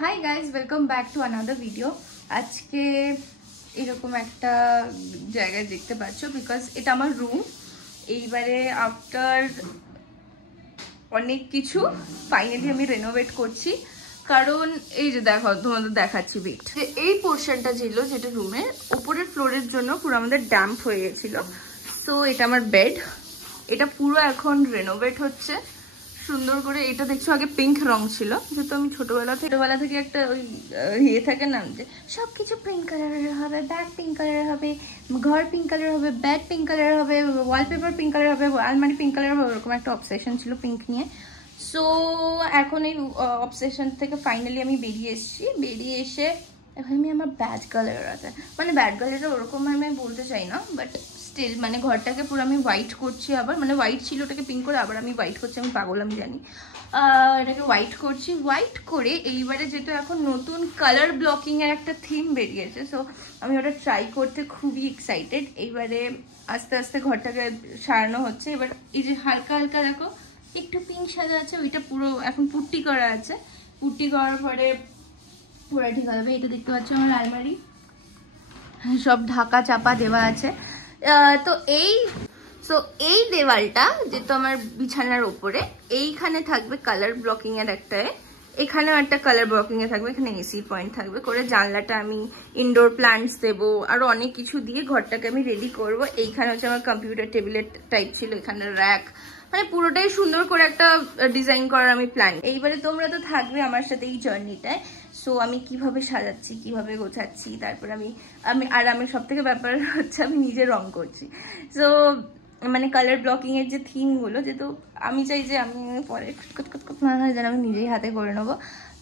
Hi guys, welcome back to another video. আজকে এরকম একটা জায়গায় দেখতে পাচ্ছ, বিকজ এটা আমার রুম। এইবারে আফটার অনেক কিছু ফাইনালি আমি রেনোভেট করছি। কারণ এই যে দেখো, তোমাদের দেখাচ্ছি বিট, এই পোর্শনটা ছিল যেটা রুমের উপরের ফ্লোরের জন্য পুরো আমাদের ড্যাম্প হয়ে গেছিল। সো এটা আমার বেড, এটা পুরো এখন রেনোভেট হচ্ছে সুন্দর করে। এটা দেখছো আগে পিঙ্ক রং ছিল, যেহেতু আমি ছোটবেলা থেকে একটা ওই ইয়ে থাকে না যে সবকিছু পিঙ্ক কালারের হবে, ব্যাগ পিঙ্ক কালারের হবে, ঘর পিঙ্ক কালার হবে, বেড পিঙ্ক কালার হবে, ওয়ালপেপার পিঙ্ক কালার হবে, আলমারি পিঙ্ক কালার হবে, ওরকম একটা অবসেশন ছিল পিঙ্ক নিয়ে। সো এখন এই অবসেশন থেকে ফাইনালি আমি বেরিয়ে এসে এখন আমি আমার ব্যাড কালার আছে, মানে ব্যাড কালারটা ওরকম আমি বলতে চাই না, বাট স্টিল মানে ঘরটাকে পুরো আমি হোয়াইট করছি আবার, মানে হোয়াইট ছিল ওটাকে পিঙ্ক করে আবার আমি হোয়াইট করছি। আমি পাগল, আমি জানি। এটাকে হোয়াইট করছি, হোয়াইট করে এইবারে যেহেতু এখন নতুন কালার ব্লকিং এর একটা থিম বেরিয়েছে, সো আমি ওটা ট্রাই করতে খুবই এক্সাইটেড। এইবারে আস্তে আস্তে ঘরটাকে সারানো হচ্ছে। এবার এই যে হালকা হালকা দেখো একটু পিঙ্ক সাজা আছে, ওইটা পুরো এখন পুট্টি করা আছে। পুট্টি করার পরে পুরো ঠিক হবে। এটা দেখতে পাচ্ছ আমার আলমারি, সব ঢাকা চাপা দেওয়া আছে। তো এই দেওয়ালটা যেহেতু আমার বিছানার উপরে, এইখানে থাকবে কালার ব্লকিং এর একটা, এখানেও একটা কালার ব্লকিং এ থাকবে, এখানে এসি পয়েন্ট থাকবে করে। জানলাটা আমি ইনডোর প্ল্যান্টস দেবো, আরো অনেক কিছু দিয়ে ঘরটাকে আমি রেডি করব। এইখানে হচ্ছে আমার কম্পিউটার টেবিলের টাইপ ছিল, এখানে র্যাক, মানে পুরোটাই সুন্দর করে একটা ডিজাইন করার আমি প্ল্যান। এইবারে তোমরা তো থাকবে আমার সাথে এই জার্নিটায়। সো আমি কিভাবে সাজাচ্ছি, কিভাবে গোছাচ্ছি, তারপর আমি সব থেকে ব্যাপার হচ্ছে আমি নিজে রং করছি। সো মানে কালার ব্লকিং এর যে থিম গুলো, যেহেতু আমি চাই যে আমি পরে না হয় যেন আমি নিজেই হাতে করে নেবো,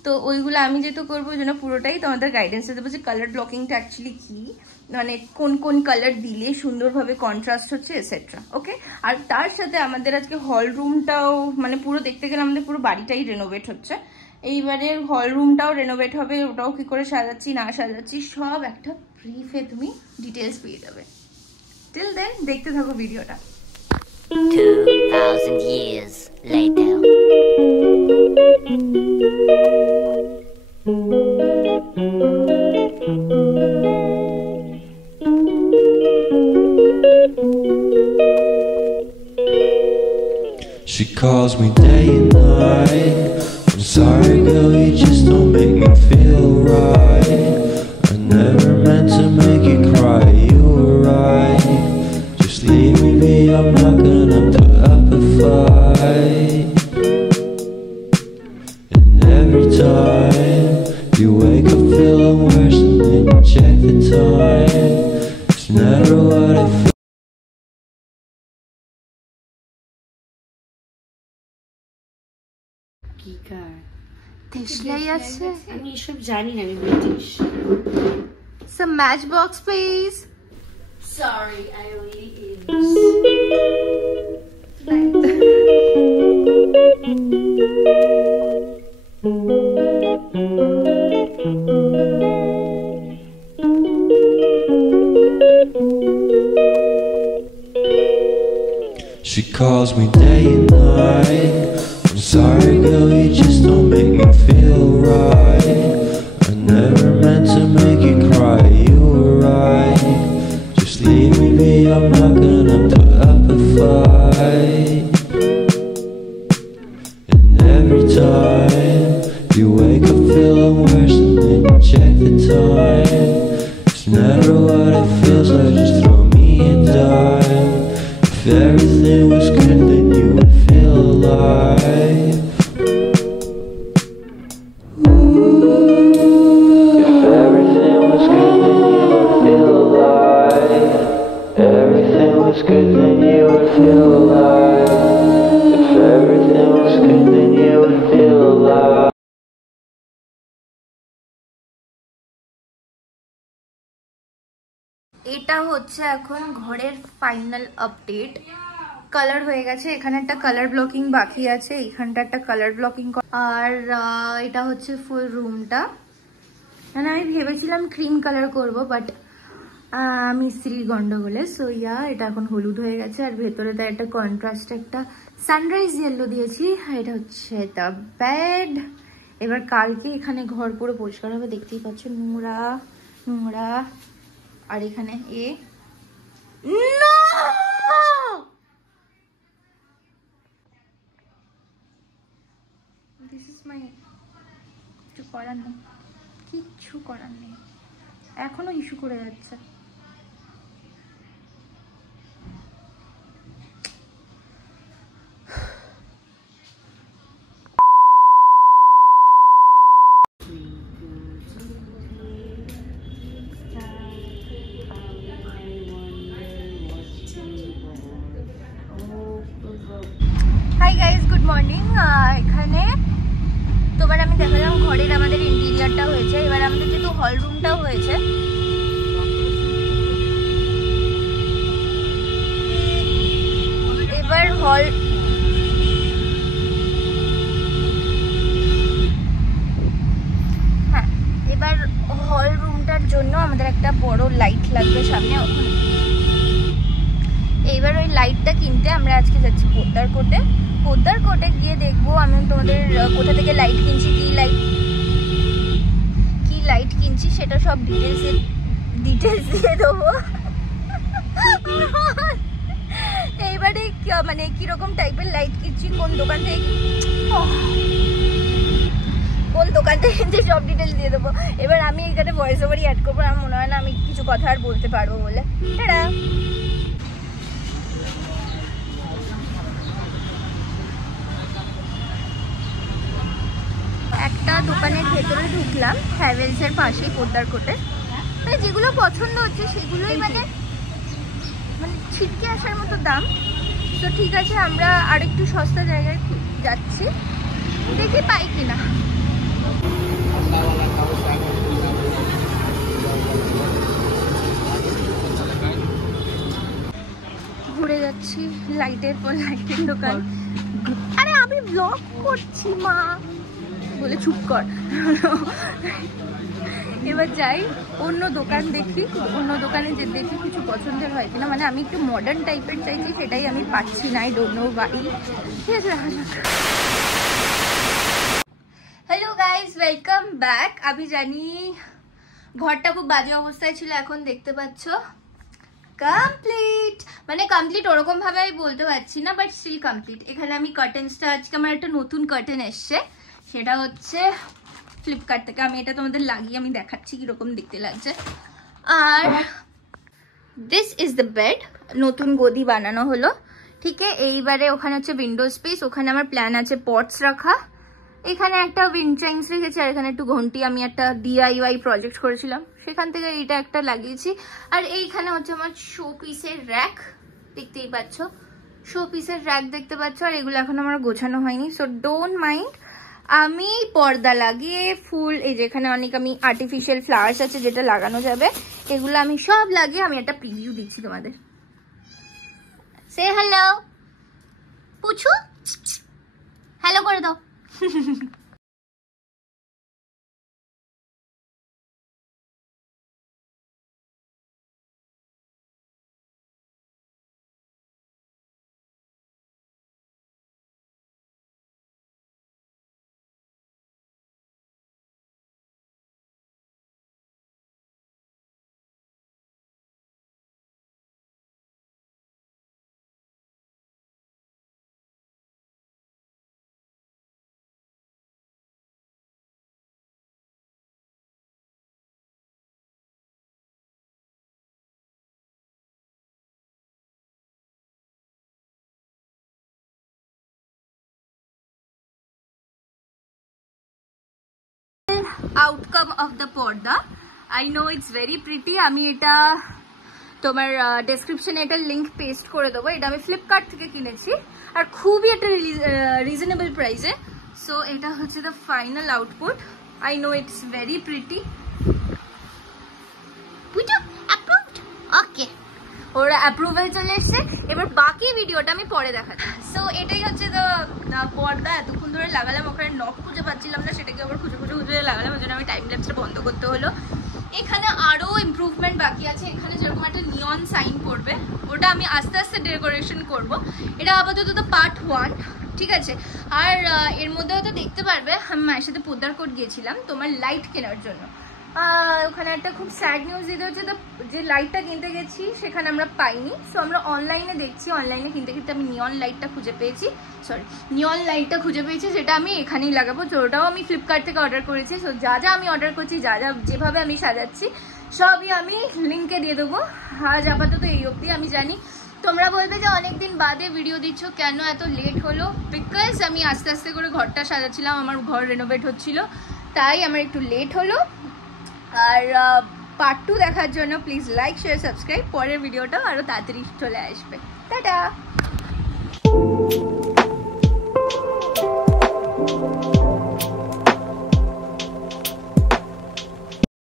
তো ওইগুলো আমি যেহেতু করবো ওই জন্য পুরোটাই তোমাদের গাইডেন্সে দেবো যে কালার ব্লকিংটা অ্যাকচুয়ালি কি, মানে কোন কোন কালার দিলে সুন্দরভাবে কন্ট্রাস্ট হচ্ছে এটসেট্রা। ওকে, আর তার সাথে আমাদের আজকে হল রুমটাও, মানে পুরো দেখতে গেলে আমাদের পুরো বাড়িটাই রেনোভেট হচ্ছে। এইবারে হল রুমটাও রেনোভেট হবে, ওটাও কি করে সাজাচ্ছি না সাজাচ্ছি সব একটা ব্রিফে তুমি ডিটেলস পেয়ে যাবে। টিল দেন দেখতে থাকো ভিডিওটা। 2000 years later. She calls me day and night. I'm sorry girl, you just don't make me feel right. I never meant to make you cry, you were right. Just leave me be, I'm not gonna put up a fight. And every time you wake up feeling worse, and then you check the time. It's never what it feels. কি কার দেশলাই আছে, আমি এসব জানি না, আমি British. some matchbox please. Sorry, I only is. She calls me day and night. I'm sorry girl, you just don't make me feel right. I never meant to make you cry, you were right. Just leave me be, I'm not gonna put up a fight. And every time you wake up feeling worse, and then you check the time. It's never what it feels like, just throw me a dime. If everything was good, then you would feel alive. If everything was good, then you would feel alive. Everything was good, then you would feel alive. If everything was good, then you would feel alive. এটা হচ্ছে এখন ঘরের final update. Colour হয়ে গেছে, এখানে একটা colour blocking বাকি আছে, এখানটা একটা কালার ব্লকিং, আর এটা হচ্ছে ফুল রুমটা। মানে আমি ভেবেছিলাম ক্রিম কালার করব, বাট মিস্ত্রির গন্ডগোলে। সো ইয়া, এটা এখন হলুদ হয়ে গেছে আর ভেতরে তার একটা কন্ট্রাস্ট একটা সানরাইজ ইয়েলো দিয়েছি। এটা হচ্ছে দ্য বেড। এবার কালকে এখানে ঘর পুরো পরিষ্কার হবে, দেখতেই পাচ্ছ নোংরা নোংরা। আর এখানে দিস ইজ মাই, কিছু করার নেই, কিচ্ছু করার নেই, এখনো ইস্যু করে যাচ্ছে। Hi guys, good morning. এখানে তোমার আমি দেখালাম ঘরের আমাদের ইন্টেরিয়ারটা হয়েছে। এবার আমাদের যেহেতু হল রুমটাও হয়েছে, এবার এবার হল রুমটার জন্য আমাদের একটা বড় লাইট লাগবে সামনে। এইবার ওই লাইটটা কিনতে আমরা আজকে যাচ্ছি পোদ্দার কোটে গিয়ে দেখবো আমি তোমাদের কোথা থেকে লাইট কিনছি, কি লাইট কিনছি সেটা সব ডিটেলস দিয়ে দেবো। এইবারে মানে কিরকম টাইপের লাইট কিনছি, কোন দোকান থেকে কিনছি সব ডিটেলস দিয়ে দেবো। এবার আমি এখানে ভয়েস ওভারই অ্যাড করবো, আমার মনে হয় না আমি কিছু কথা আর বলতে পারবো বলে। টাটা। একটা দোকানের ভেতরে ঢুকলাম, হ্যাভেলসের পাশেই পোদ্দার কোটে। মানে যেগুলো পছন্দ হচ্ছে সেগুলোই মানে ছিটকে আসার মতো দাম। তো ঠিক আছে, আমরা আরেকটু সস্তা জায়গায় যাচ্ছি, দেখি পাই কিনা। ঘুরে যাচ্ছি লাইটের পর লাইটের দোকান। আরে আমি ব্লগ করছি মা বলে চুপ কর। এবার যাই অন্য দোকান দেখি, অন্য দোকানে যে দেখি কিছু পছন্দের হয় কিনা। মানে আমি একটু মডার্ন টাইপের চাইছি, সেটাই আমি পাচ্ছি না। I don't know bye. ঠিক আছে, হ্যালো গাইজ, ওয়েলকাম ব্যাক। আমি জানি ঘরটা খুব বাজে অবস্থায় ছিল, এখন দেখতে পাচ্ছ কমপ্লিট। মানে কমপ্লিট ওরকম ভাবে আমি বলতে পারছি না, বাট স্টিল কমপ্লিট। এখানে আমি কার্টেন্সটা, আজকে আমার একটা নতুন কার্টেন এসছে, সেটা হচ্ছে ফ্লিপকার্ট থেকে। আমি এটা তোমাদের লাগিয়ে আমি দেখাচ্ছি কিরকম দেখতে লাগছে। আর দিস ইজ দ্য বেড, নতুন গদি বানানো হলো। ঠিক আছে, এইবারে ওখানে হচ্ছে উইন্ডো স্পেস, ওখানে আমার প্ল্যান আছে পটস রাখা। এখানে একটা উইন্ড চাইন্স রেখেছি, আর এখানে একটু ঘন্টি, আমি একটা DIY প্রজেক্ট করেছিলাম সেখান থেকে এইটা একটা লাগিয়েছি। আর এইখানে হচ্ছে আমার শো পিসের র্যাক, দেখতেই পাচ্ছ শো পিসের র্যাক দেখতে পাচ্ছ। আর এগুলো এখন আমার গোছানো হয়নি, সো ডোন্ট মাইন্ড। আমি পর্দা লাগিয়ে ফুল, এই যেখানে অনেক আমি আর্টিফিশিয়াল ফ্লাওয়ার্স আছে যেটা লাগানো যাবে, এগুলো আমি সব লাগিয়ে আমি একটা প্রিভিউ দিচ্ছি তোমাদের। সে হ্যালো, পুছু হ্যালো করে দাও। আউটকাম অফ দ্য পর্দা, I know it's very pretty. আমি এটা তোমার ডেসক্রিপশনে এটার লিঙ্ক পেস্ট করে দেবো। এটা আমি ফ্লিপকার্ট থেকে কিনেছি আর খুবই একটা রিজনেবল প্রাইসে। সো এটা হচ্ছে the final output. I know it's very pretty. Okay, or approval চলে এসছে। এবার বাকি ভিডিওটা আমি পরে দেখাচ্ছি। সো এটাই হচ্ছে পর্দা। এতক্ষণ ধরে লাগালাম, ওখানে নখ খুঁজে পাচ্ছিলাম না, সেটাকে আবার খুঁজে লাগালাম, ওই জন্য আমি টাইম ল্যাপসটা বন্ধ করতে হলো। এখানে আরো ইমপ্রুভমেন্ট বাকি আছে। এখানে যেরকম একটা নিয়ন সাইন পড়বে, ওটা আমি আস্তে আস্তে ডেকোরেশন করব। এটা আপাতত তো পার্ট 1, ঠিক আছে। আর এর মধ্যে হয়তো দেখতে পারবে আমি মায়ের সাথে পোদ্দারকোট গিয়েছিলাম তোমার লাইট কেনার জন্য। ওখানে একটা খুব স্যাড নিউজ দিতে হচ্ছে, যে লাইটটা কিনতে গেছি সেখানে আমরা পাইনি। সো আমরা অনলাইনে দেখছি, অনলাইনে কিনতে কিনতে আমি নিয়ন লাইটটা খুঁজে পেয়েছি, যেটা আমি এখানেই লাগাবো। তো ওটাও আমি ফ্লিপকার্ট থেকে অর্ডার করেছি। সো যা যা আমি অর্ডার করছি, যা যা যেভাবে আমি সাজাচ্ছি সবই আমি লিঙ্কে দিয়ে দেবো। আজ আপাতত এই অবধি। আমি জানি তোমরা বলবে যে অনেকদিন বাদে ভিডিও দিচ্ছ, কেন এত লেট হলো? বিকজ আমি আস্তে আস্তে করে ঘরটা সাজাচ্ছিলাম, আমার ঘর রেনোভেট হচ্ছিল, তাই আমার একটু লেট হলো। আর পার্ট 2 দেখার জন্য প্লিজ লাইক, শেয়ার, সাবস্ক্রাইব। পরের ভিডিওটা আরও তাড়াতাড়ি চলে আসবে। টাটা।